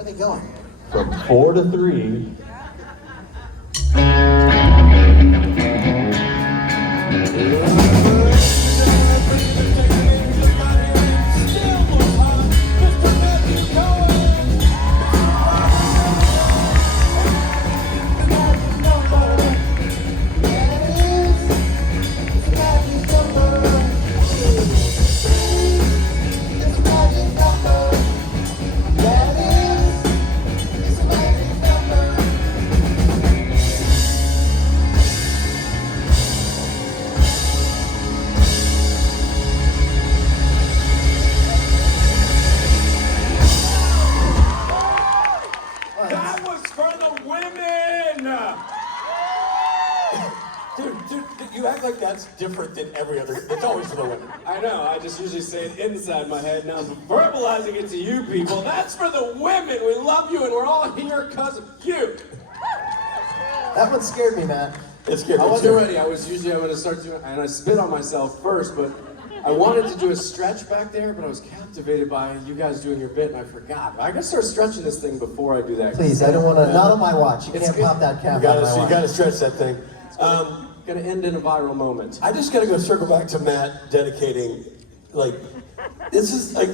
Where are they going? From 4 to 3. That was for the women! Dude, you act like that's different than every other. It's always for the women. I know, I just usually say it inside my head. Now I'm verbalizing it to you people. That's for the women! We love you and we're all here because of you! That one scared me, Matt. It scared me I wasn't too. ready. I was usually going to start doing, and I spit on myself first, but I wanted to do a stretch back there, but I was captivated by you guys doing your bit, and I forgot. I gotta start stretching this thing before I do that. Please, I don't want to. Not on my watch. You It's can't good. pop that cap You on my gotta, you watch. gotta stretch that thing. Gonna end in a viral moment. I just gotta go circle back to Matt dedicating, like, this is like,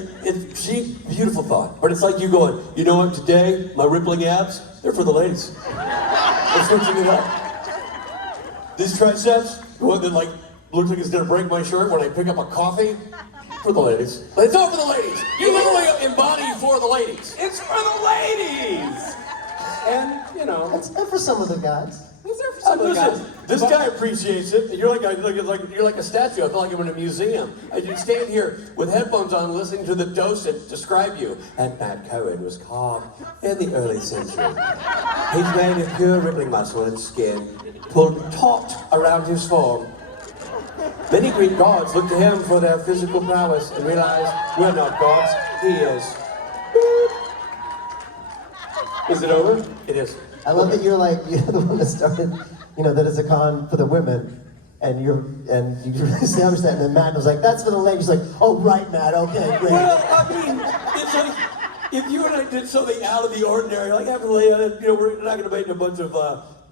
beautiful thought. But it's like you going, you know what, today, my rippling abs, they're for the ladies. I'm switching it up. These triceps, the one that like, looks like it's gonna break my shirt when I pick up a coffee, for the ladies. It's all for the ladies. You literally embody for the ladies. It's for the ladies! And, you know, That's good for some of the guys. it's there for some of the Listen, guys. this guy appreciates it. You're like a statue. I feel like I'm in a museum. I just stand here with headphones on, listening to the docent describe you. And Matt Cohen was carved in the early century. He's made of pure rippling muscle and skin, pulled taut around his form. Many Greek gods looked to him for their physical prowess and realized we're not gods. He is. Is it over? It is. I love that you're the one that started, that it's a con for the women, and you established that, and then Matt was like, that's for the ladies. Like, oh right, Matt, okay, great. Well, I mean, it's like if you and I did something out of the ordinary, like having we're not going to make a bunch of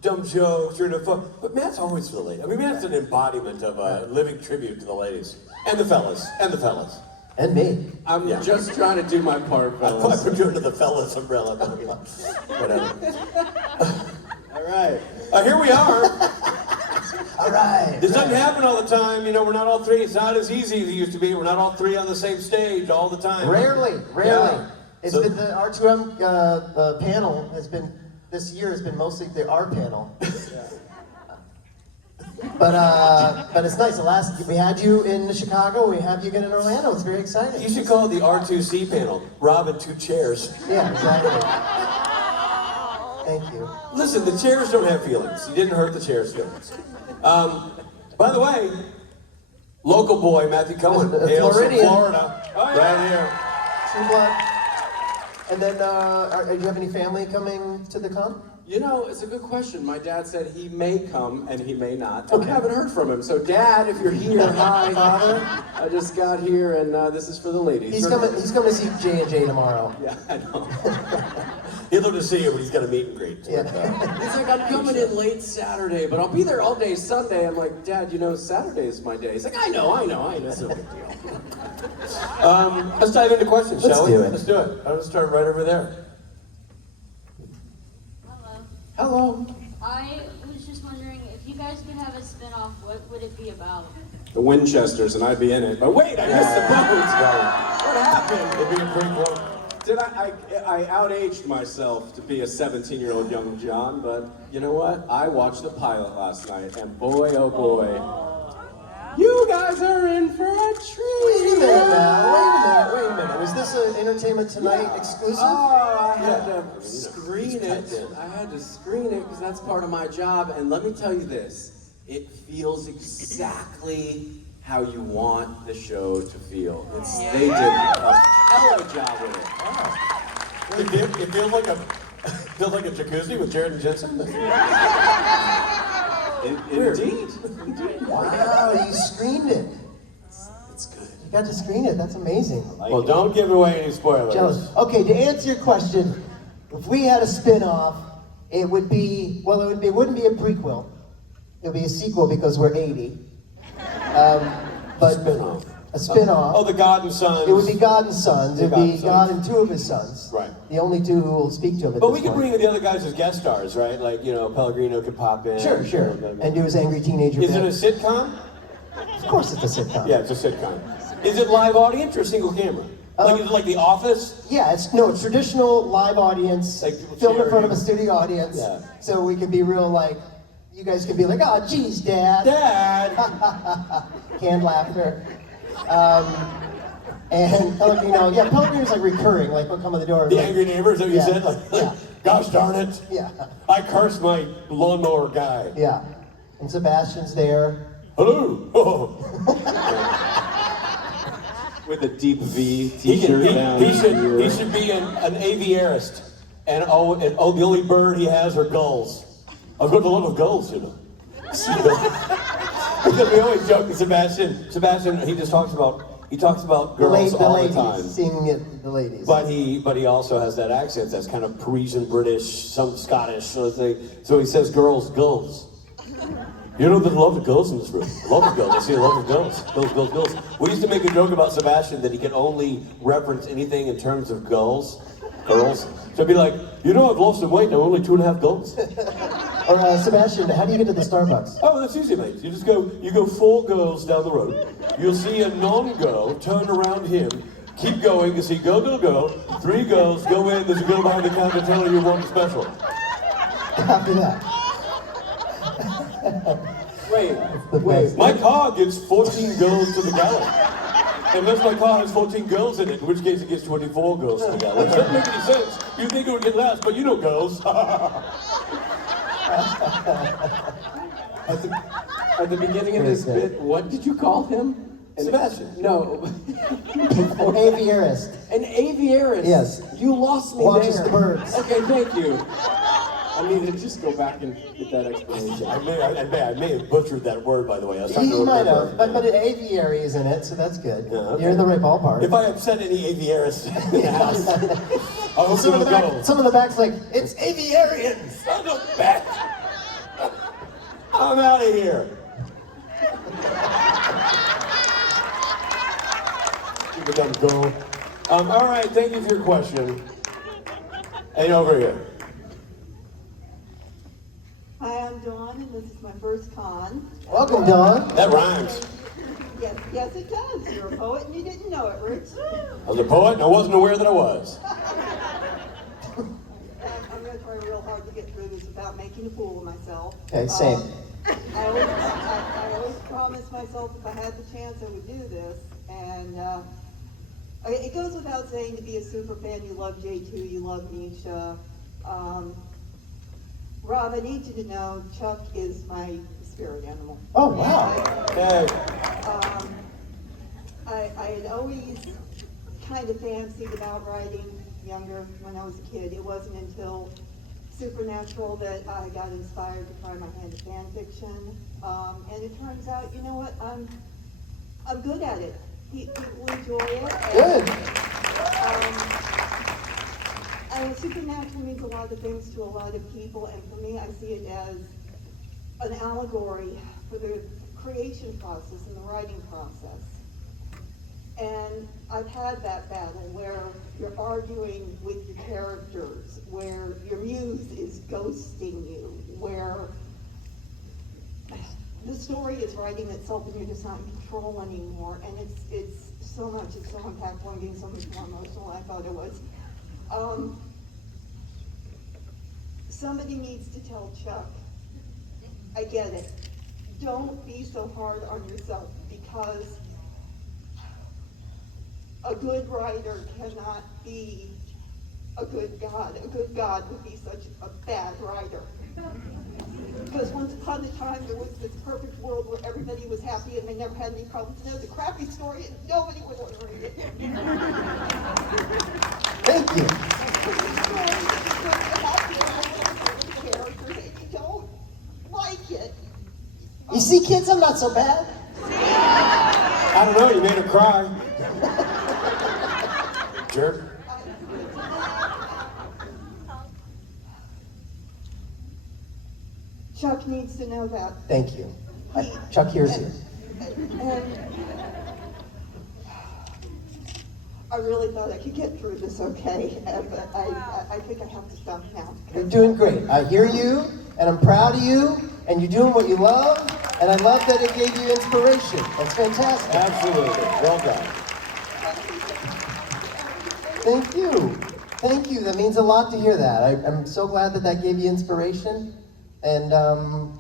dumb jokes or fun. But Matt's always for the ladies. I mean, Matt's an embodiment of a living tribute to the ladies and the fellas and the fellas. And me. I'm just trying to do my part, I fellas. put you under the fellas umbrella. But whatever. All right. Here we are. All right. This doesn't happen all the time. We're not all three. It's not as easy as it used to be. We're not all three on the same stage all the time. Rarely. Yeah. It's been the R2M panel this year has been mostly the R panel. But it's nice. We had you in Chicago. We have you again in Orlando. It's very exciting. You should call it the R2C panel. Rob and two chairs. Yeah, exactly. Thank you. Listen, the chairs don't have feelings. You didn't hurt the chairs' feelings. By the way, local boy Matthew Cohen, hails from Floridian. Florida, right here. True blood. And then, do you have any family coming to the con? It's a good question. My dad said he may come and he may not. I haven't heard from him. So, Dad, if you're here, hi, Father. I just got here, and this is for the ladies. He's coming to see J&J tomorrow. Yeah, I know. He'd love to see you, but he's got a meet and greet. Yeah. He's like, I'm coming in late Saturday, but I'll be there all day Sunday. I'm like, Dad, Saturday is my day. He's like, I know. It's no big deal. Let's dive into questions, shall we? do it. Let's do it. I'll start right over there. Hello. I was just wondering, if you guys could have a spin-off, what would it be about? The Winchesters, and I'd be in it. But wait, I missed the boat. What happened? It'd be a prequel. Did I outaged myself to be a 17-year-old young John, but you know what? I watched the pilot last night, and boy, oh boy, you guys are in for a treat. Wait a minute now. Wait a minute. Was this an Entertainment Tonight exclusive? Oh, I had to screen it. I had to screen it because that's part of my job. And let me tell you this, it feels exactly how you want the show to feel. They did a hell of a job with it. Oh. It feels like a jacuzzi with Jared and Jensen. Indeed. Wow, you screened it. It's good. You got to screen it. That's amazing. Well, don't give away any spoilers. Jealous. Okay, to answer your question, If we had a spin-off, it would be, well, it wouldn't be a prequel. It would be a sequel because we're 80. But Spin-off. a spin-off. Oh, the God and Sons. It would be God and Sons. It would be God God and and two of his sons. Right. The only two who will speak to him at But this we could point. bring in the other guys as guest stars, right? Like, Pellegrino could pop in. Sure. And do his angry teenager Is it bit. a sitcom? Of course it's a sitcom. Yeah, it's a sitcom. Is it live audience or single camera? Like, is it like The Office? Yeah, it's traditional live audience, Like people filmed in front of a cheering. studio audience. Yeah. So we can be real like, you guys can be like, oh, geez, Dad. Dad! Canned laughter. And Pellegrino, Pellegrino's like recurring, like he'll come on the door. The like, angry neighbors, that you Yeah. said? Like, Yeah. gosh darn it. Yeah, I cursed my lawnmower guy. yeah. And Sebastian's there. Hello! Oh. With a deep V He, t-shirt can, down. he should be an aviarist. And the only bird he has are gulls. I've got a lot of gulls, Because we always joke with Sebastian, he talks about girls The all ladies, the time. singing it, the ladies. But he also has that accent that's kind of Parisian British, some Scottish. So he says gulls. There's a lot of girls in this room. A lot of girls. I see a lot of girls. Girls. We used to make a joke about Sebastian that he could only reference anything in terms of girls. So it'd be like, I've lost some weight. I'm only 2.5 girls. Or Sebastian, how do you get to the Starbucks? Oh, that's easy, mate. You go 4 girls down the road. You'll see a non-girl, turn around him, keep going, you see girl, 3 girls, go in, there's a girl behind the counter telling you one special. After that. Wait. My car gets 14 girls to the gallon. Unless my car has 14 girls in it, in which case it gets 24 girls to the gallon. It doesn't make any sense. You think it would get less, but girls. At the beginning of this bit, what did you call him? Sebastian. No. Aviarist. An aviarist. Yes. You lost me Watches there. the birds. Okay, thank you. I need to just go back and get that explanation. I may have butchered that word, by the way. I was trying to You might remember. have, but an aviary is in it, so that's good. Yeah, okay. You're in the right ballpark. If I upset any aviarists in the house, I hope some, of you'll the go. back, some of the back's like, it's aviarians! Son of a bitch! I'm out of here. Keep it down, go. All right, thank you for your question. And over here. Hi, I'm Dawn, and this is my first con. Welcome, Dawn. That rhymes. Yes, it does. You're a poet and you didn't know it, Rich. I was a poet and I wasn't aware that I was. I'm going to try real hard to get through this without making a fool of myself. Okay, same. I always promised myself if I had the chance I would do this, and it goes without saying to be a super fan, you love J2, you love Misha. Rob, I need you to know Chuck is my spirit animal. Oh, wow. Hey. I had always kind of fancied about writing younger when I was a kid. It wasn't until Supernatural that I got inspired to try my hand at fan fiction. And it turns out, you know what, I'm good at it. People enjoy it. Good. And Supernatural means a lot of things to a lot of people, and for me, I see it as an allegory for the creation process and the writing process. And I've had that battle where you're arguing with your characters, where your muse is ghosting you, where the story is writing itself and you're just not in control anymore. And it's so much, it's so impactful. I'm getting so much more emotional than I thought it was. Somebody needs to tell Chuck, I get it. Don't be so hard on yourself, because a good writer cannot be a good God. A good God would be such a bad writer. Because once upon a time there was this perfect world where everybody was happy and they never had any problems. And there was a crappy story and nobody would want to read it. Thank you. Characters and you don't like it. You see, kids, I'm not so bad. I don't know, you made her cry. Jerk. Chuck needs to know that. Thank you. Chuck hears you. And I really thought I could get through this okay, but I think I have to stop now. You're doing great. I hear you, and I'm proud of you, and you're doing what you love, and I love that it gave you inspiration. That's fantastic. Absolutely. Well done. Thank you. Thank you. That means a lot to hear that. I'm so glad that that gave you inspiration. And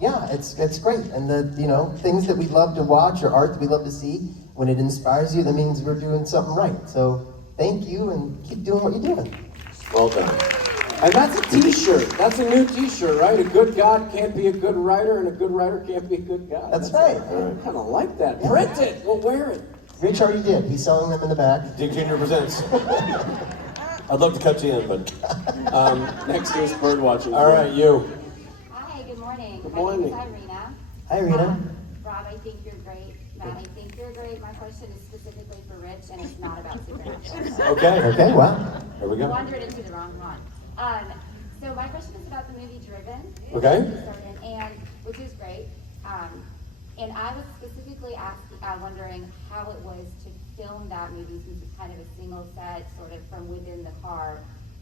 yeah, it's great. And the things that we love to watch or art that we love to see, when it inspires you, that means we're doing something right. So thank you, and keep doing what you're doing. Well done. And that's a t-shirt. That's a new t-shirt, right? A good God can't be a good writer, and a good writer can't be a good God. That's right. I kind of like that. Print it. We'll wear it. Rich already did. He's selling them in the back. Dick Jr. presents. I'd love to cut you in, but Next year's bird watching. all right, you. Hi, good morning. Good morning. My name is Irina. Hi, Rena. Rob, I think you're great. Matt, I think you're great. My question is specifically for Rich, and it's not about Supernatural. Okay. Okay, wow. Here we go. Wandered into the wrong one. So my question is about the movie Driven. Okay. And which is great. And I was specifically wondering how it was to film that movie, since it's kind of a single set, sort of from within the car,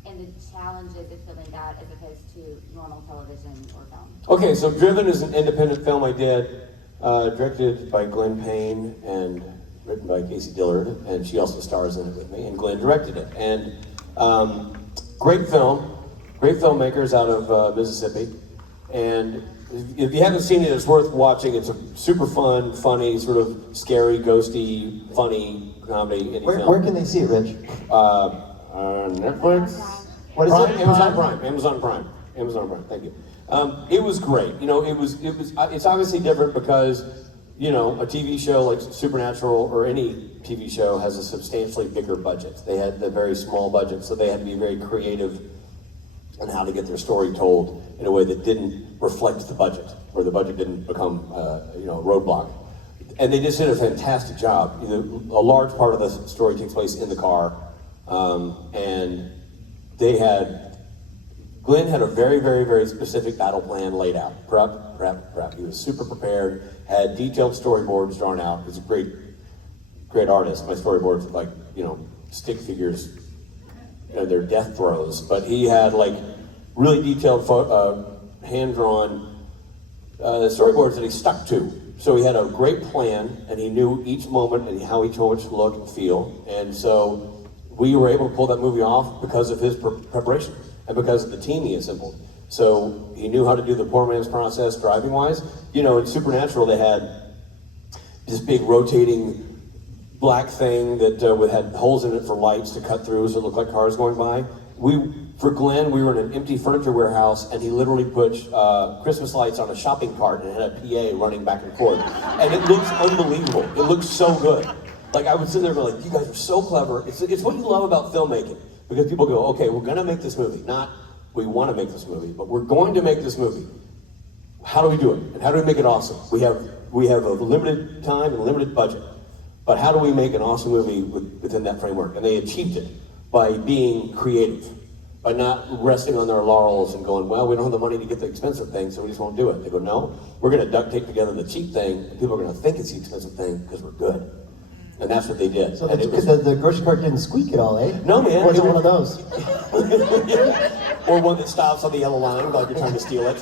and the challenges of filming that as opposed to normal television or film. Okay, so Driven is an independent film I did, directed by Glenn Payne and written by Casey Dillard, and she also stars in it with me, and Glenn directed it. And great film, great filmmakers out of Mississippi, and if you haven't seen it, it's worth watching. It's a super fun, funny, sort of scary, ghosty, funny comedy indie film. Where can they see it, Rich? Netflix? What is Prime? it? Amazon Prime. Amazon Prime. Amazon Prime. Thank you. It was great. It's obviously different because, a TV show like Supernatural or any TV show has a substantially bigger budget. They had a very small budget, so they had to be very creative in how to get their story told in a way that didn't reflect the budget, where the budget didn't become, a roadblock. And they just did a fantastic job. A large part of the story takes place in the car, and Glenn had a very, very, very specific battle plan laid out. Prep. He was super prepared, had detailed storyboards drawn out. He's a great artist. My storyboards are like, stick figures, they're death throes. But he had really detailed hand-drawn storyboards that he stuck to. So he had a great plan, and he knew each moment and how each moment should look and feel. And so we were able to pull that movie off because of his preparation and because of the team he assembled. So he knew how to do the poor man's process driving-wise. In Supernatural, they had this big rotating black thing that had holes in it for lights to cut through so it looked like cars going by. For Glenn, we were in an empty furniture warehouse, and he literally put Christmas lights on a shopping cart and had a PA running back and forth. And it looks unbelievable. It looks so good. I would sit there and be like, you guys are so clever. It's what you love about filmmaking. Because people go, okay, we're gonna make this movie. Not, we wanna make this movie, but we're going to make this movie. How do we do it? And how do we make it awesome? We have a limited time and a limited budget. But how do we make an awesome movie within that framework? And they achieved it by being creative, by not resting on their laurels and going, well, we don't have the money to get the expensive thing, so we just won't do it. They go, no, we're gonna duct tape together the cheap thing, and people are gonna think it's the expensive thing because we're good. And that's what they did. So the grocery cart didn't squeak at all, eh? No, man. Or was it one of those? Or one that stops on the yellow line like you're trying to steal it.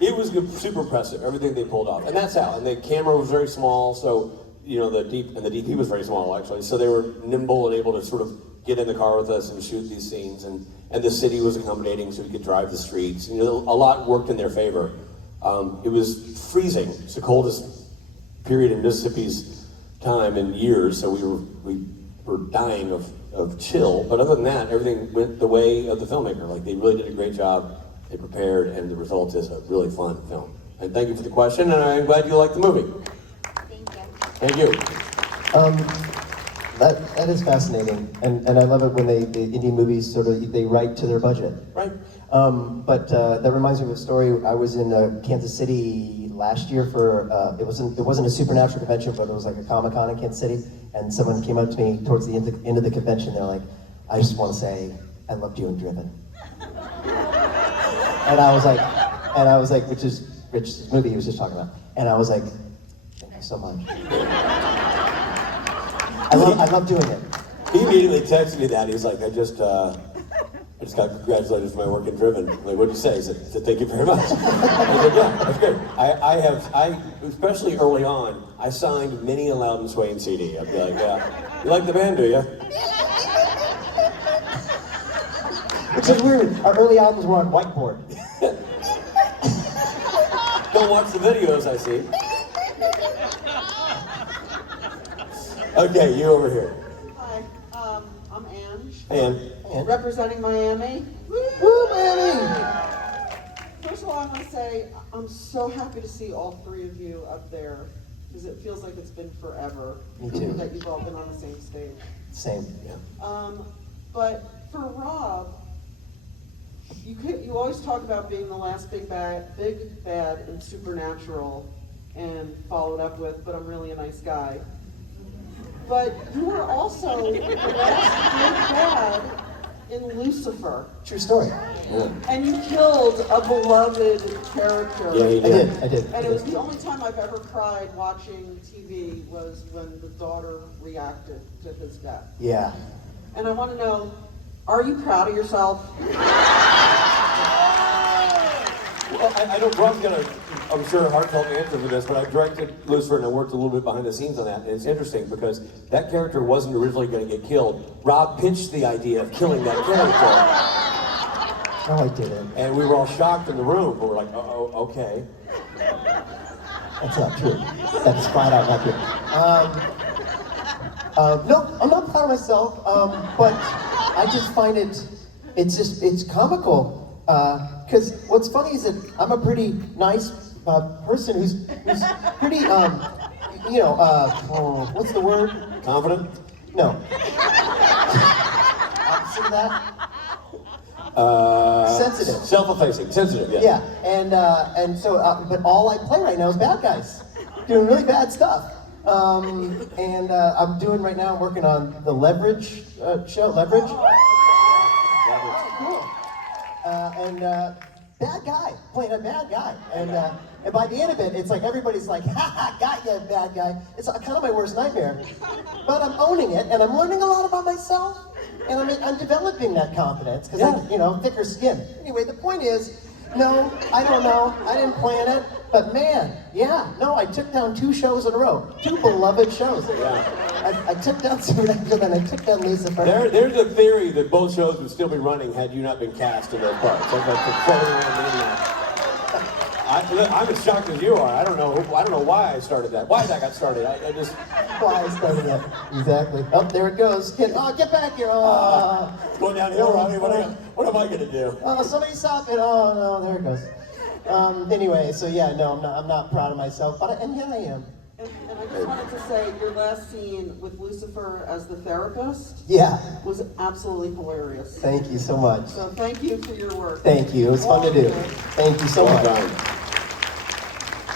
It was super impressive, everything they pulled off. And that's how. And the camera was very small, so, the DP was very small, actually. So they were nimble and able to sort of get in the car with us and shoot these scenes. And the city was accommodating, so we could drive the streets. A lot worked in their favor. It was freezing. It's the coldest period in Mississippi's time in years, so we were dying of chill. But other than that, everything went the way of the filmmaker. They really did a great job. They prepared, and the result is a really fun film. And thank you for the question, and I'm glad you liked the movie. Thank you. Thank you. That is fascinating, and I love it when the indie movies they write to their budget. Right. But that reminds me of a story. I was in Kansas City last year for it wasn't a Supernatural convention, but it was like a Comic-Con in Kansas City, and someone came up to me towards the end of the convention. They're like, "I just want to say I loved you in Driven," and I was like, And I was like, which is Rich's movie he was just talking about. And I was like, thank you so much. I love doing it. He immediately texted me that. He's like, I just got congratulated for my work in Driven. I'm like, what'd you say? He said, thank you very much. I was like, yeah, that's good. I especially early on, I signed many a Loudon Swain CD. I'd be like, yeah, you like the band, do you? Which is weird. Our early albums were on whiteboard. Don't watch the videos, I see. Okay, you over here. Hi, I'm Ange. And Representing Miami. Woo, Miami! First of all, I want to say I'm so happy to see all three of you up there because it feels like it's been forever. Me too. That you've all been on the same stage. Same. yeah. But for Rob, you always talk about being the last big bad in Supernatural and followed up with, but I'm really a nice guy. But you were also the last big bad in Lucifer. True story. Yeah. And you killed a beloved character. Yeah, he did. I did. And it was the only time I've ever cried watching TV was when the daughter reacted to his death. Yeah. And I want to know, are you proud of yourself? Well, I know Rob's got a, I'm sure, heartfelt answer for this, but I directed Lucifer and I worked a little bit behind the scenes on that. And it's interesting because that character wasn't originally going to get killed. Rob pitched the idea of killing that character. No, I didn't. And we were all shocked in the room, but we're like, oh, okay. That's not true. That's flat out not true. No, I'm not proud of myself, but I just find it's comical. Because what's funny is that I'm a pretty nice person who's pretty, what's the word? Confident? No. Opposite of that? Sensitive. Self-effacing, sensitive, yeah. Yeah, and so, but all I play right now is bad guys, doing really bad stuff. I'm doing right now, I'm working on the Leverage show, Leverage. Cool. Bad guy, playing a bad guy. And by the end of it, it's like everybody's like, ha ha, got you, bad guy. It's kind of my worst nightmare. But I'm owning it, and I'm learning a lot about myself. And I'm developing that confidence, because thicker skin. Anyway, the point is, no, I don't know. I didn't plan it. But man, I took down 2 shows in a row. 2 beloved shows. Yeah. I took down Supernatural, and I took down Lucifer. There's a theory that both shows would still be running had you not been cast in those parts. That's like the floating around the internet. I'm as shocked as you are. I don't know why I started that. Why that got started. I just. Why I started that. Exactly. Oh, there it goes. Get back here. Oh. It's going downhill, Robbie. What am I gonna do? Oh, somebody stop it. Oh no, there it goes. Anyway, so I'm not proud of myself, but I am. And I just wanted to say, your last scene with Lucifer as the therapist Yeah. was absolutely hilarious. Thank you so much. So thank you for your work. Thank you. It was fun to do. Thank you so Well much. done.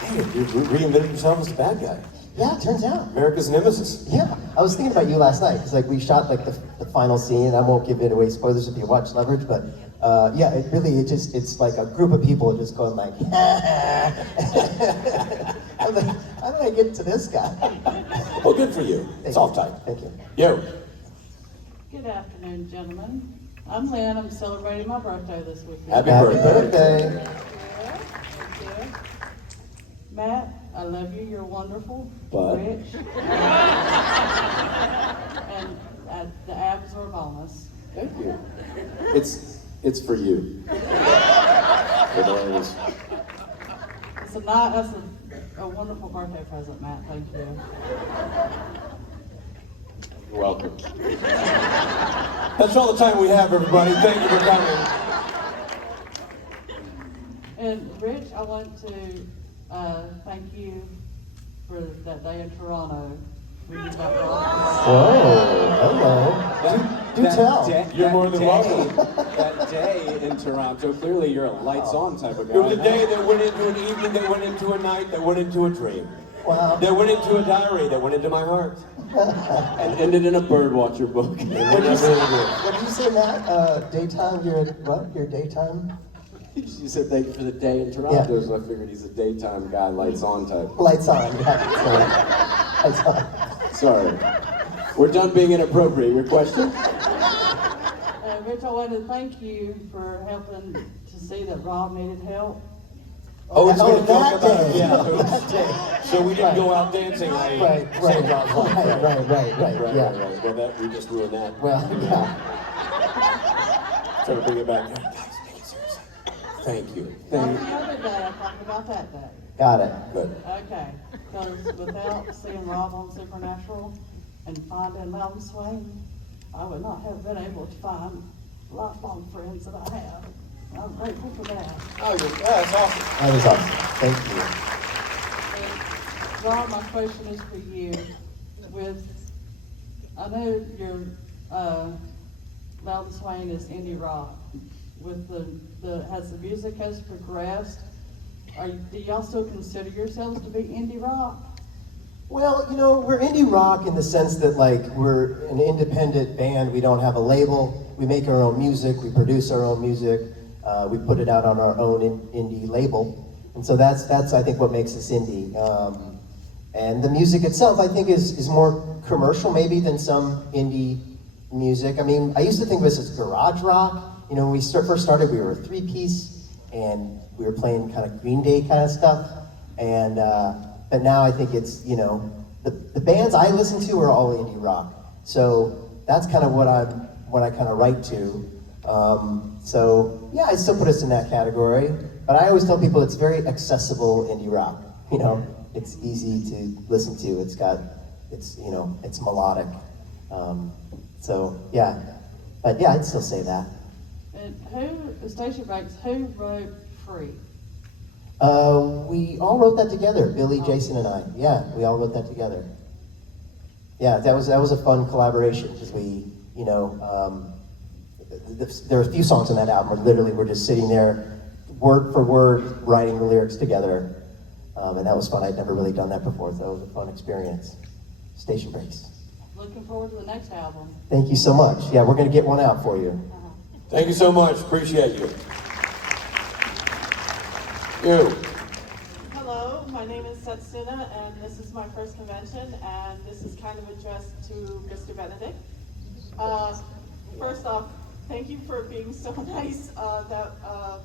Hey, you reinvented yourself as the bad guy. Yeah, it turns out. America's nemesis. Yeah, I was thinking about you last night because we shot the final scene. I won't give it away spoilers if you watch Leverage, but it's like a group of people just going like, I'm like, how did I get to this guy? Well, good for you. It's off time. Thank you. Yo. Good afternoon, gentlemen. I'm Lynn. I'm celebrating my birthday this weekend. Happy Happy birthday. birthday. Thank you. Matt, I love you. You're wonderful. But? Rich. And the abs are a bonus. Thank you. It's for you. That's a wonderful birthday present, Matt. Thank you. You're welcome. That's all the time we have, everybody. Thank you for coming. And Rich, I want to thank you for that day in Toronto. When you got robbed. Whoa, hello. Do tell. You're more than welcome. That day in Toronto, clearly you're a lights-on type of guy. It was a day that went into an evening, that went into a night, that went into a dream. Wow. That went into a diary, that went into my heart. And ended in a birdwatcher book. What did you say, Matt? Daytime, you're what? Your daytime? You said thank you for the day in Toronto, so I figured he's a daytime guy, lights on type. Lights on, yeah. Lights on. Sorry. We're done being inappropriate. Your question? Rich, I want to thank you for helping to see that Rob needed help. Oh, it's going to talk that about day. yeah. That day. So we didn't go out dancing. Right. Right. Yeah. Well, that we just ruined that. Well, yeah. Trying to bring it back. Guys, take it seriously. Thank you. Not the other day, I'm talking about that day. Got it. Good. Okay, because without seeing Rob on Supernatural and finding Mountain Swing, I would not have been able to find lifelong friends that I have. I'm grateful for that. Oh, that's awesome. That was awesome. Thank you. And Rob, my question is for you. I know your Mountain Swing is indie rock. With as the music has progressed, do y'all still consider yourselves to be indie rock? Well, we're indie rock in the sense that, like, we're an independent band. We don't have a label. We make our own music. We produce our own music. We put it out on our own indie label. And so that's I think, what makes us indie. And the music itself, I think, is more commercial maybe than some indie music. I mean, I used to think of us as garage rock. When we first started, we were a three-piece, and we were playing kind of Green Day kind of stuff. And but now I think it's, the bands I listen to are all indie rock. So that's kind of what I kind of write to. So yeah, I still put us in that category. But I always tell people it's very accessible indie rock. It's easy to listen to. It's melodic. So yeah, but yeah, I'd still say that. And Station Banks, who wrote Free? We all wrote that together, Billy, Jason, and I. Yeah, we all wrote that together. Yeah, that was a fun collaboration because we, there are a few songs on that album where literally we're just sitting there, word for word, writing the lyrics together, and that was fun. I'd never really done that before, so it was a fun experience. Station Breaks. Looking forward to the next album. Thank you so much. Yeah, we're gonna get one out for you. Thank you so much. Appreciate you. You. Hello, my name is Setsuna, and this is my first convention, and this is kind of addressed to Mr. Benedict. First off, thank you for being so nice. That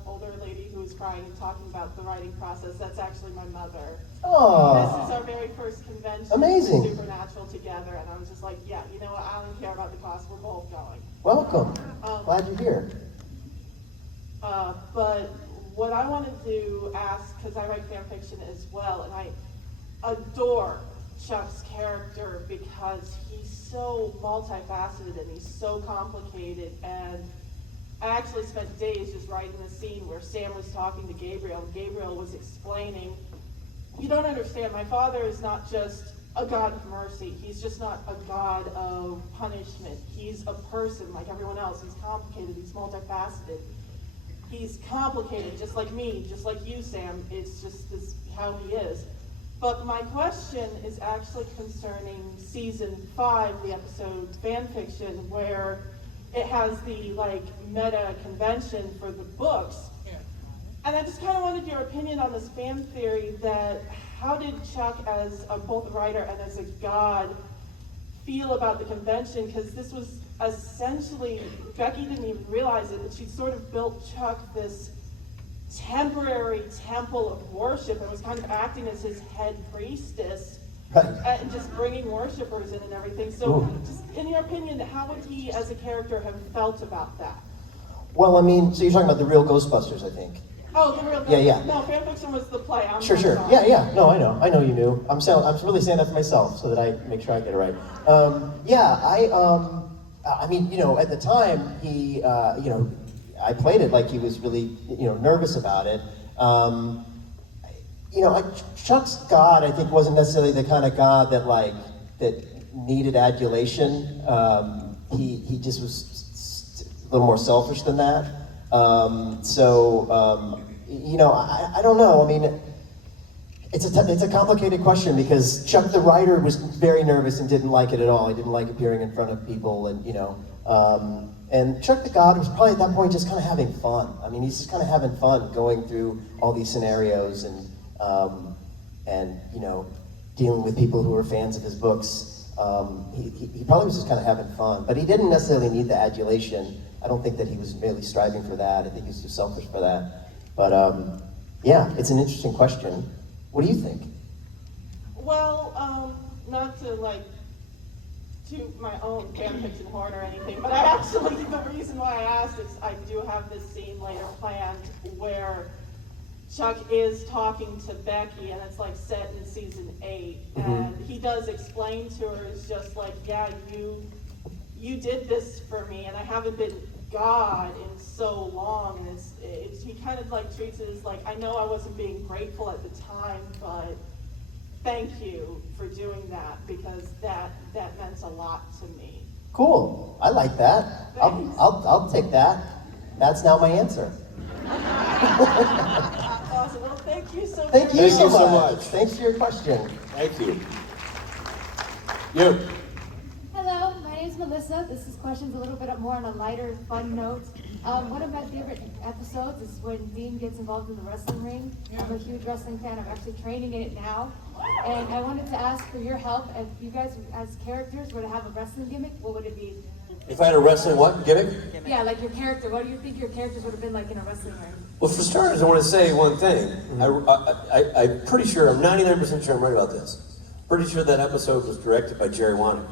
older lady who was crying and talking about the writing process, that's actually my mother. Oh, This is our very first convention Amazing. with Supernatural together, and I was just like, yeah, you know what, I don't care about the cost, we're both going. welcome. Glad you're here. But what I wanted to ask, because I write fan fiction as well, and I adore Chuck's character because he's so multifaceted and he's so complicated. And I actually spent days just writing the scene where Sam was talking to Gabriel, and Gabriel was explaining, you don't understand, my father is not just a God of mercy. He's just not a God of punishment. He's a person like everyone else. He's complicated, he's multifaceted. He's complicated, just like me, just like you, Sam. It's just this how he is. But my question is actually concerning season 5, the episode Fanfiction, where it has the meta convention for the books. And I just kind of wanted your opinion on this fan theory that how did Chuck, as both a writer and as a god, feel about the convention? Because this was essentially, Becky didn't even realize it, but she sort of built Chuck this temporary temple of worship and was kind of acting as his head priestess and just bringing worshipers in and everything. So just in your opinion, how would he as a character have felt about that? Well, I mean, so you're talking about the real Ghostbusters, I think. Oh, the real Yeah. No, fanfiction was the play. Sure. sorry. Yeah. No, I know you knew. I'm really saying that for myself so that I make sure I get it right. I mean, at the time, he, I played it like he was really, nervous about it. Chuck's God, I think, wasn't necessarily the kind of God that needed adulation. He just was a little more selfish than that. I don't know. I mean, it's a complicated question because Chuck the writer was very nervous and didn't like it at all. He didn't like appearing in front of people, and And Chuck the God was probably at that point just kind of having fun. I mean, he's just kind of having fun going through all these scenarios and you know, dealing with people who were fans of his books. He probably was just kind of having fun, but he didn't necessarily need the adulation. I don't think that he was really striving for that. I think he was too selfish for that. But yeah, it's an interesting question. What do you think? Well, not to like toot my own fanfiction horn or anything, but I actually, the reason why I asked is I do have this scene later planned where Chuck is talking to Becky, and it's like set in season 8, and he does explain to her, it's just like, yeah, you did this for me, and I haven't been God in so long, and it's he kind of like treats it as like, I know I wasn't being grateful at the time, but thank you for doing that, because that meant a lot to me. Cool. I like that. I'll take that. That's now my answer. Awesome. Well, thank you so much. Thank you Thank so you so much. much. Thanks for your question. Thank you. You. Hello, my name is Melissa. This is questions a little bit more on a lighter, fun note. One of my favorite episodes is when Dean gets involved in the wrestling ring. I'm a huge wrestling fan. I'm actually training in it now. And I wanted to ask for your help. If you guys, as characters, were to have a wrestling gimmick, what would it be? If I had a wrestling what? Gimmick? Yeah, like your character. What do you think your characters would have been like in a wrestling ring? Well, for starters, I want to say one thing. I'm pretty sure, I'm 99% sure I'm right about this. Pretty sure that episode was directed by Jerry Wanick.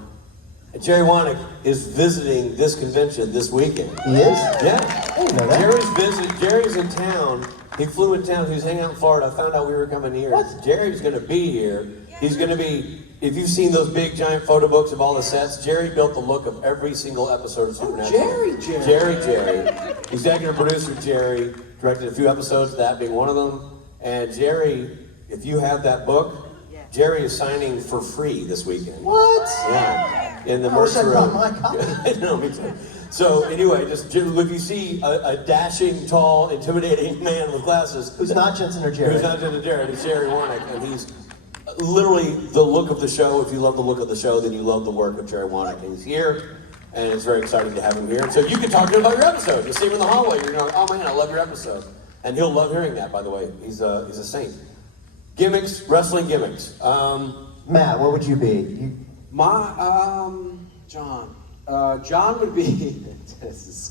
And Jerry Wanick is visiting this convention this weekend. He is? Yeah. I didn't know that. Jerry's in town. He flew in town. He was hanging out in Florida. I found out we were coming here. What? Jerry's going to be here. He's going to be, if you've seen those big giant photo books of all the sets, Jerry built the look of every single episode of Supernatural. Jerry. Executive producer Jerry directed a few episodes, that being one of them. And Jerry, if you have that book, Jerry is signing for free this weekend. What? Yeah. In the I wish merch I room. brought my copy. No, me too. So anyway, just if you see a dashing, tall, intimidating man with glasses, Who's not Jensen or Jerry? who's not Jared, it's Jerry Wanick, and he's literally the look of the show. If you love the look of the show, then you love the work of Jerry Wanick, and he's here, and it's very exciting to have him here. So you can talk to him about your episode. You see him in the hallway, you're going, oh man, I love your episode, and he'll love hearing that. By the way, he's a saint. Gimmicks, wrestling gimmicks. Matt, what would you be? John. John would be. This is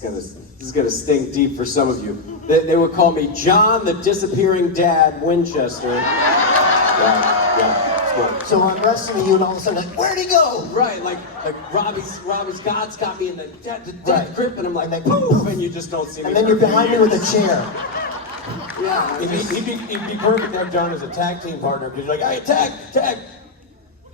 gonna sting deep for some of you. They would call me John the Disappearing Dad Winchester. Yeah, smart. So I'm wrestling you, and all of a sudden, like, where'd he go? Right, like Robbie's God's got me in the death Right. grip, and I'm like, And then poof, and you just don't see me. And then you're behind me with a chair. Yeah. He'd be perfect to have John as a tag team partner, because you're like, hey, tag,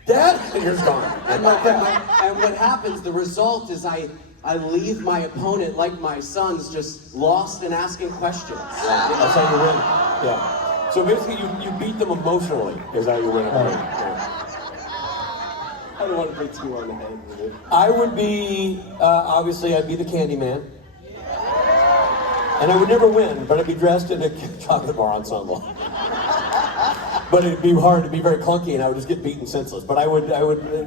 Dad, and you're just gone. And what happens, the result is I leave my opponent like my son's, just lost and asking questions. That's how you win. Yeah. So basically, you beat them emotionally, is how you win. Yeah. I don't want to be too on the head with it. I would be, obviously, I'd be the Candyman. And I would never win, but I'd be dressed in a chocolate bar ensemble. But it'd be hard, it'd be very clunky, and I would just get beaten senseless. But I would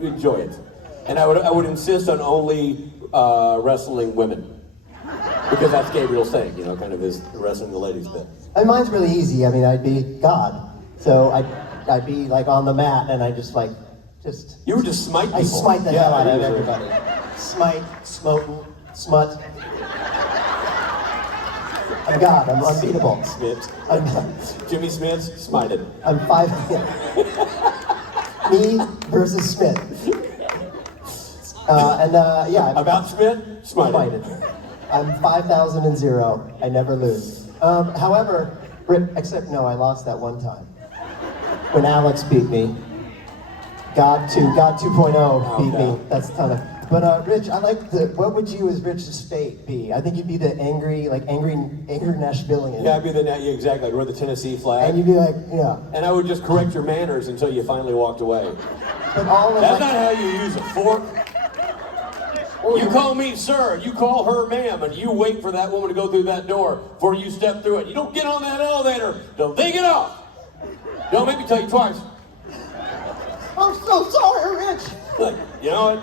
enjoy it. And I would insist on only wrestling women. Because that's Gabriel's thing, you know, kind of his wrestling the ladies bit. And mine's really easy. I mean, I'd be God. So I'd be like on the mat, and I just. You would just smite people. I smite the hell out of you would. everybody. Smite, smote, smut. I'm God. I'm unbeatable. Smith. I'm, Jimmy Smith, smited. I'm 5. Me versus Smith. Yeah. About Smith, smited. Smited. I'm 5,000-0. I never lose. However, I lost that one time. When Alex beat me. God 2.0 beat me. That's a ton of. But Rich, what would you as Rich's fate be? I think you'd be the angry Nashvilleian. Yeah, I'd be exactly. I'd wear the Tennessee flag. And you'd be like, yeah. And I would just correct your manners until you finally walked away. But all of That's not how you use a fork. You call me sir, you call her ma'am, and you wait for that woman to go through that door before you step through it. You don't get on that elevator till they get off. Don't make me tell you twice. I'm so sorry, Rich. Look, you know what?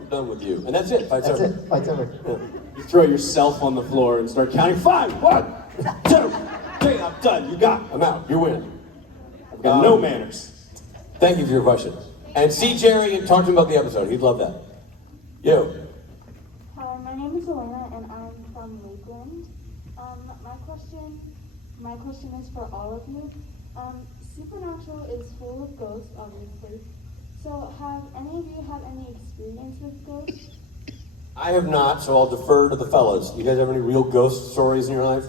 I'm done with you. And that's it. Fight's over. Fight's over. You throw yourself on the floor and start counting 5, 1, 2, 3, I'm done, you got it. I'm out. You win. I've got no manners. Thank you for your question. And see Jerry and talk to him about the episode. He'd love that. You. Hi, my name is Elena and I'm from Lakeland. My question is for all of you. Supernatural is full of ghosts, obviously. So have any of you had any experience with ghosts? I have not, so I'll defer to the fellas. You guys have any real ghost stories in your life?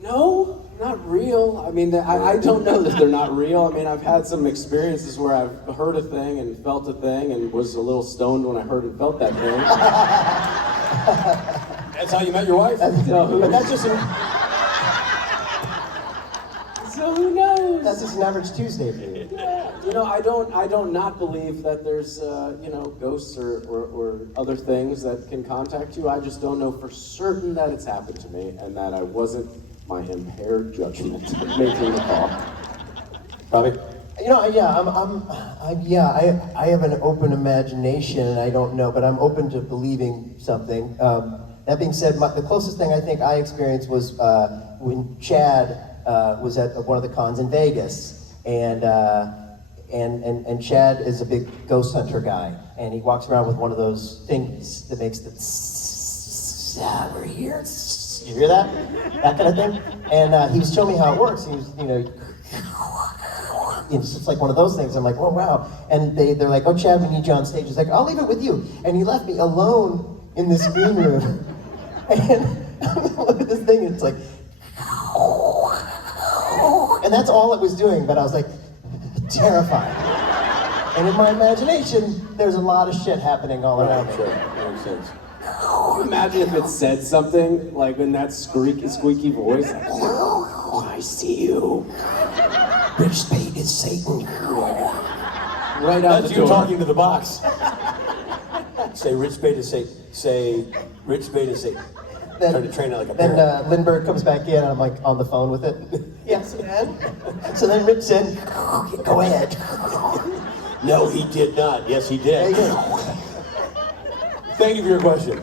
No, not real. I mean, I don't know that they're not real. I mean, I've had some experiences where I've heard a thing and felt a thing and was a little stoned when I heard and felt that thing. That's how you met your wife? But that's just so who knows? That's just an average Tuesday for you. Yeah, you know, I don't not believe that there's, ghosts or other things that can contact you. I just don't know for certain that it's happened to me and that I wasn't my impaired judgment making the call. Bobby? You know, I have an open imagination, and I don't know, but I'm open to believing something. That being said, the closest thing I think I experienced was when Chad was at one of the cons in Vegas, and Chad is a big ghost hunter guy, and he walks around with one of those thingies that makes the we're here. You hear that? That kind of thing. And he was showing me how it works. He was, it's just like one of those things. I'm like, oh wow. And they're like, oh Chad, we need you on stage. He's like, I'll leave it with you. And he left me alone in this green room. And I look at this thing, and it's like, and that's all it was doing. But I was like, terrified. And in my imagination, there's a lot of shit happening all around me. Sure, that makes sense. Imagine if it said something like in that squeaky voice. I see you. Rich Speight is Satan. Right out That's the you door. talking to the box. Say Rich Speight is Satan. Say Rich Speight is Satan. Trying to train it like a Then parrot. Lindbergh comes back in, and I'm like on the phone with it. Yes, man. So then Rich said, go ahead. No, he did not. Yes, he There did. you go. Thank you for your question.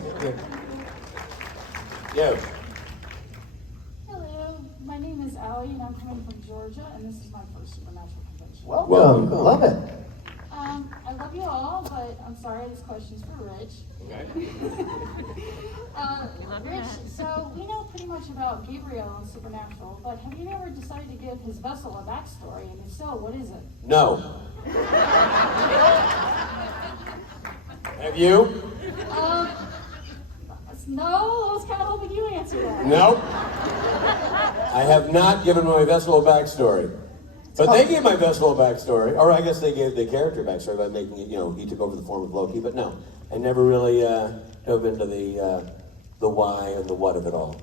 Yeah. Hello, my name is Allie and I'm coming from Georgia and this is my first Supernatural convention. Welcome. Love it. I love you all, but I'm sorry, this question's for Rich. Rich, so we know pretty much about Gabriel and Supernatural, but have you ever decided to give his vessel a backstory? And if so, what is it? No. Have you? No, I was kind of hoping you answered that. Nope. I have not given my vessel a backstory. But they gave my vessel a backstory. Or I guess they gave the character a backstory by making it, he took over the form of Loki. But no, I never really dove into the why and the what of it all.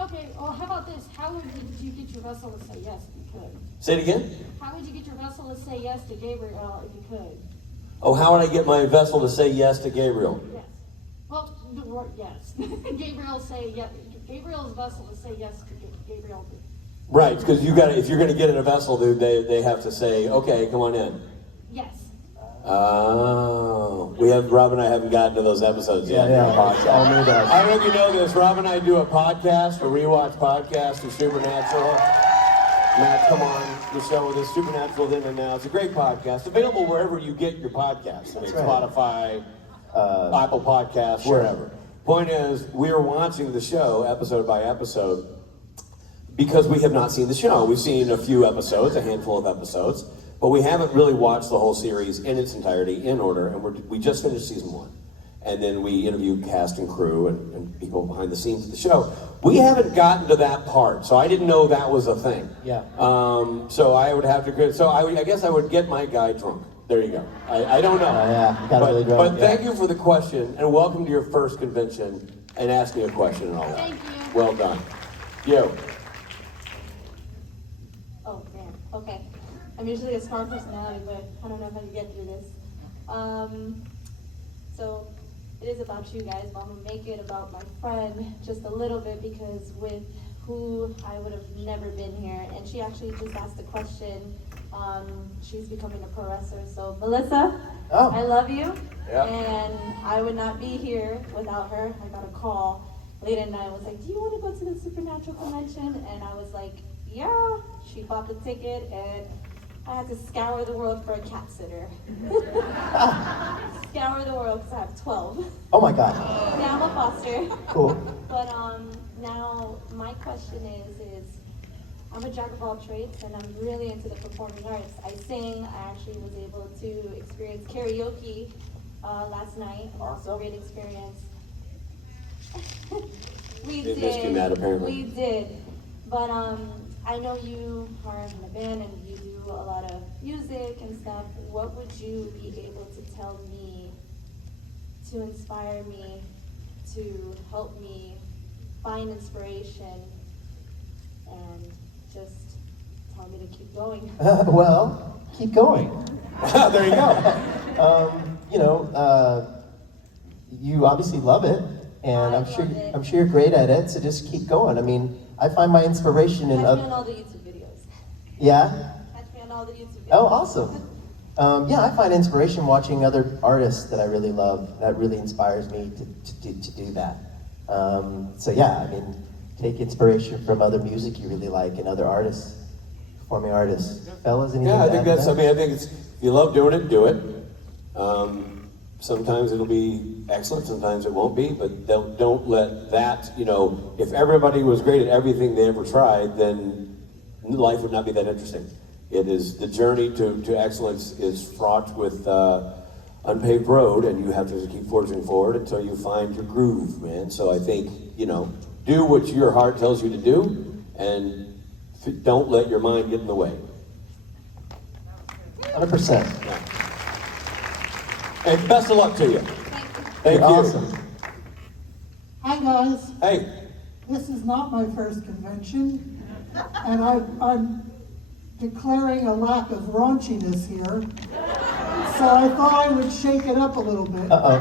Okay, well, how about this? How would you get your vessel to say yes if you could? Say it again? How would you get your vessel to say yes to Gabriel if you could? Oh, how would I get my vessel to say yes to Gabriel? Yes. Well, the word yes. Gabriel's vessel to say yes to Gabriel. Right, because if you're gonna get in a vessel, dude, they have to say, okay, come on in. Yes. Oh, Rob and I haven't gotten to those episodes yet. All new guys. I don't know if you know this, Rob and I do a podcast, a rewatch podcast of Supernatural. Matt, come on the show with us, Supernatural Then and Now. It's a great podcast, available wherever you get your podcasts. I mean, right. Spotify, Apple Podcasts, wherever. Point is, we are watching the show episode by episode because we have not seen the show. We've seen a few episodes, a handful of episodes, but we haven't really watched the whole series in its entirety, in order, and we just finished season 1. And then we interviewed cast and crew and people behind the scenes of the show. We haven't gotten to that part, so I didn't know that was a thing. Yeah. So I would have to, I guess I would get my guy drunk. There you go. I don't know. Yeah, you gotta really drunk, but thank you for the question, and welcome to your first convention, and asking a question and all that. Thank you. Well done. You. Oh, man, okay. I'm usually a smart personality, but I don't know if I can get through this. So, it is about you guys, but I'm gonna make it about my friend just a little bit because with who I would have never been here, and she actually just asked a question. She's becoming a pro wrestler, so Melissa, Oh. I love you. Yeah. And I would not be here without her. I got a call late at night. I was like, do you want to go to the Supernatural convention? And I was like, yeah. She bought the ticket and I had to scour the world for a cat sitter. Scour the world because I have 12. Oh my God. Yeah, I'm a foster. Cool. But now my question is I'm a jack of all trades and I'm really into the performing arts. I sing. I actually was able to experience karaoke last night. Awesome. A great experience. We They did. missed you, Matt, apparently. We did. But I know you are in the band and you do a lot of music and stuff. What would you be able to tell me to inspire me, to help me find inspiration and just tell me to keep going? Well, keep going. There you go. You obviously love it, and I I'm sure love it. I'm sure you're great at it. So just keep going. I mean, I find my inspiration in Catch me on all the YouTube videos. Yeah. Catch me on all the YouTube videos. Oh, awesome. Yeah, I find inspiration watching other artists that I really love. That really inspires me to do that. So yeah, I mean, take inspiration from other music you really like and other artists, performing artists. Fellas, anything? Yeah, I to think add to that's. that? I mean, I think it's. If you love doing it, do it. Sometimes it'll be excellent, sometimes it won't be. But don't let that. If everybody was great at everything they ever tried, then life would not be that interesting. It is the journey to excellence is fraught with unpaved road, and you have to keep forging forward until you find your groove, man. So I think do what your heart tells you to do, and don't let your mind get in the way. 100%. Yeah. And best of luck to you. Thank you. Awesome. Hi guys, Hey, this is not my first convention, and I'm declaring a lack of raunchiness here, so I thought I would shake it up a little bit. Uh-oh.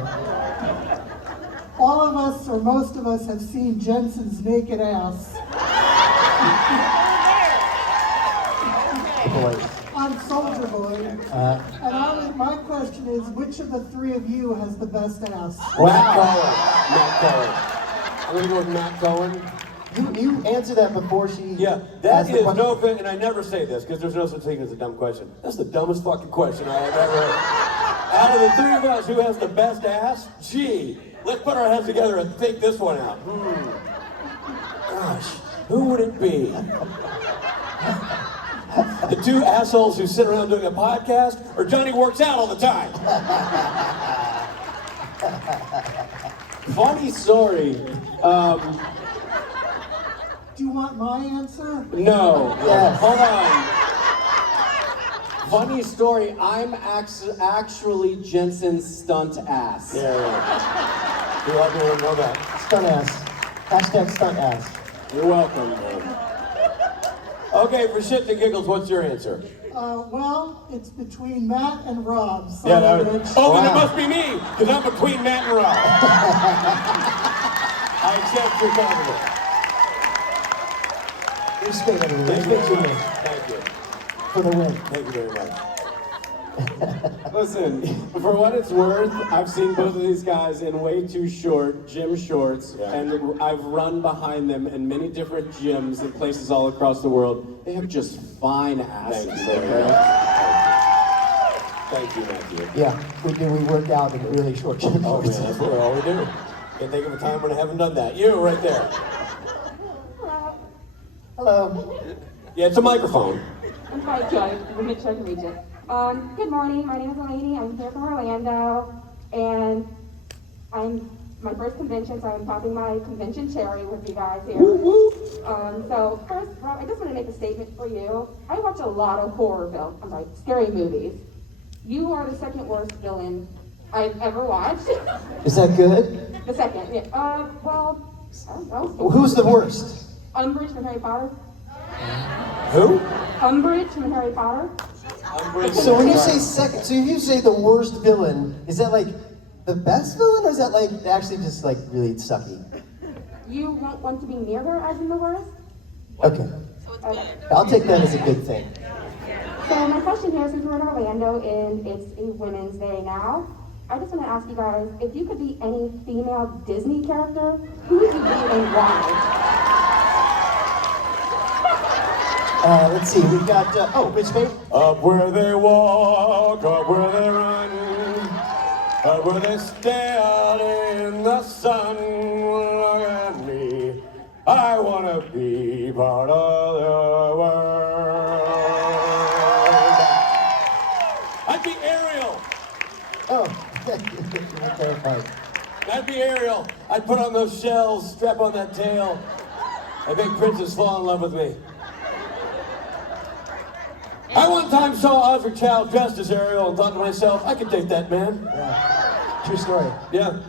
All of us, or most of us, have seen Jensen's naked ass Boys. on Soldier Boy, and my question is, which of the three of you has the best ass? Matt Cohen. I'm gonna go with Matt Cohen. You answered that before she. Yeah, that asked the is question. no offense, and I never say this because there's no such thing as a dumb question. That's the dumbest fucking question I have ever heard. Out of the three of us, who has the best ass? Gee, let's put our heads together and think this one out. Gosh, who would it be? The two assholes who sit around doing a podcast, or Johnny works out all the time? Funny story. Do you want my answer? No. Yes. Hold on. Funny story. I'm actually Jensen's stunt ass. Yeah. You want to know that? Stunt ass. Hashtag stunt ass. You're welcome. Man. Okay, for shits and giggles, what's your answer? Well, it's between Matt and Rob. So Yeah, that was, Rich. oh, then it Wow. must be me, because I'm between Matt and Rob. I accept your compliment. Respect everyone. Thank you Respect very you much. Thank you. for the win. Thank you very much. Listen, for what it's worth, I've seen both of these guys in way too short gym shorts, Yeah. and I've run behind them in many different gyms in places all across the world. They have just fine asses. Thank you very okay? much. Thank you, Matthew. Yeah, we do. We work out in really short gym Oh man, shorts. that's what all we do. Can't think of a time when I haven't done that. You, right there. Hello. Yeah, it's a microphone. I'm sorry, Joy. We'll make sure I can reach it. Good morning. My name is Eleni. I'm here from Orlando, and I'm my first convention, so I'm popping my convention cherry with you guys here. So first, Rob, I just want to make a statement for you. I watch a lot of scary movies. You are the second worst villain I've ever watched. Is that good? The second, yeah. Well, I don't know. Who's the worst? Umbridge from Harry Potter. Who? Umbridge from Harry Potter. So when you say second, so if you say the worst villain, is that like the best villain, or is that like actually just like really sucky? You won't want to be near her as in the worst? Okay. Okay. I'll take that as a good thing. So my question here, since we're in Orlando and it's a Women's Day now, I just want to ask you guys, if you could be any female Disney character, who would you be and why? Let's see, we've got, Miss Speight. Up where they walk, up where they run, up where they stand in the sun. Look at me, I want to be part of the world. I'd be Ariel. Oh, I'm terrified. I'd be Ariel. I'd put on those shells, strap on that tail, and make Princess fall in love with me. I one time saw Oscar Child dressed as Ariel and thought to myself, I could date that man. Yeah. True story. Yeah.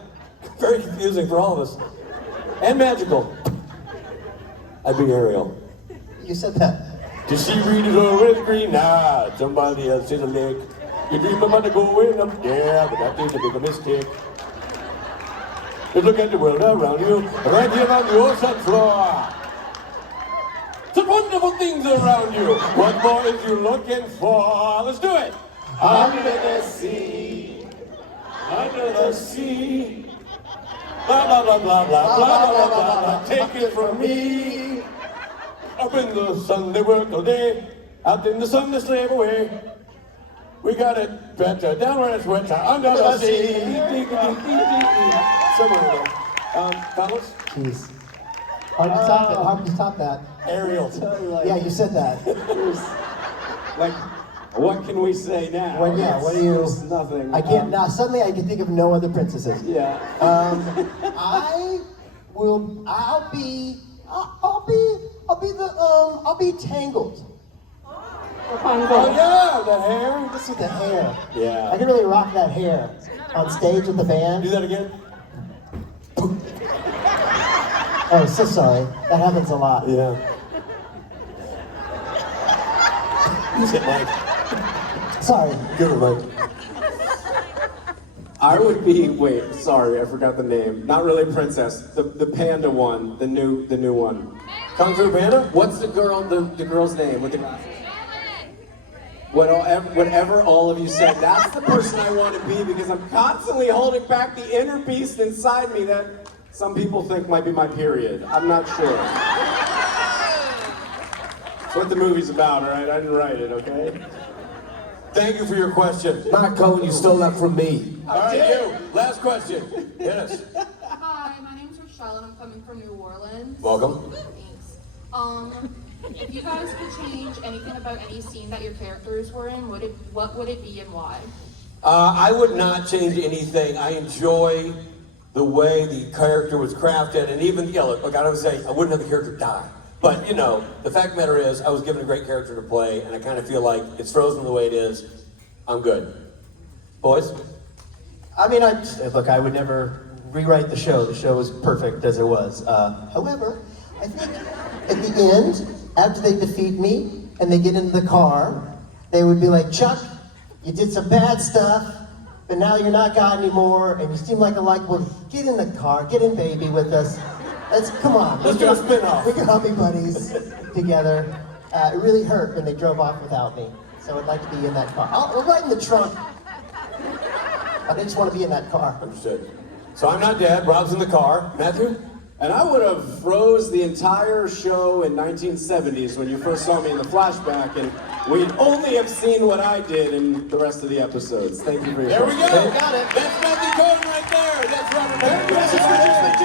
Very confusing for all of us. And magical. I'd be Ariel. You said that. Did she read it all with green eyes? Somebody else in the lake. You dream about going up there, but that is a big mistake. Just look at the world around you, right here on the ocean floor. Some wonderful things around you. What more is you looking for? Let's do it. Under the sea, under the sea. Blah blah blah blah blah blah blah blah blah. Take it from me. Up in the sun they work all day. Out in the sun they slave away. We got it better down where it's wetter under the sea. Somewhere there. Fellas? Jeez. Hard to top that. Ariel. Yeah, you said that. Like, what can we say now? Well, yeah, what do you? There's nothing. I can't. Now suddenly I can think of no other princesses. Yeah. I'll be Tangled. Oh yeah, the hair. Just with the hair. Yeah. I can really rock that hair on stage with the band. Do that again. Oh, so sorry. That happens a lot. Yeah. Use it, Mike. Sorry. Good one, Mike. I would be, wait, sorry, I forgot the name. Not really princess, the panda one, the new one. Kung Fu Panda? What's the girl's name with the glasses? Whatever all of you said, that's the person I want to be because I'm constantly holding back the inner beast inside me that some people think might be my period. I'm not sure. That's what the movie's about, all right? I didn't write it, okay? Thank you for your question. Matt Cohen, you stole that from me. All right, you. Last question. Yes. Hi, my name's Rochelle and I'm coming from New Orleans. Welcome. Thanks. If you guys could change anything about any scene that your characters were in, what would it be and why? I would not change anything. I enjoy the way the character was crafted, and even, look, I would say I wouldn't have the character die. But, the fact of the matter is, I was given a great character to play, and I kind of feel like it's frozen the way it is. I'm good. Boys? I mean, I would never rewrite the show. The show was perfect as it was. However, I think at the end, after they defeat me and they get into the car, they would be like, Chuck, you did some bad stuff, but now you're not God anymore, and you seem like a likable. Get in the car, get in, baby, with us. Come on. Let's do a spin-off. We can all be buddies together. It really hurt when they drove off without me, so I'd like to be in that car. I'll ride in the trunk. I just want to be in that car. Understood. So I'm not dead. Rob's in the car. Matthew? And I would have froze the entire show in 1970s when you first saw me in the flashback, and we'd only have seen what I did in the rest of the episodes. Thank you for your There we go. question. Got it. That's Matthew Cohen right there. That's Robert.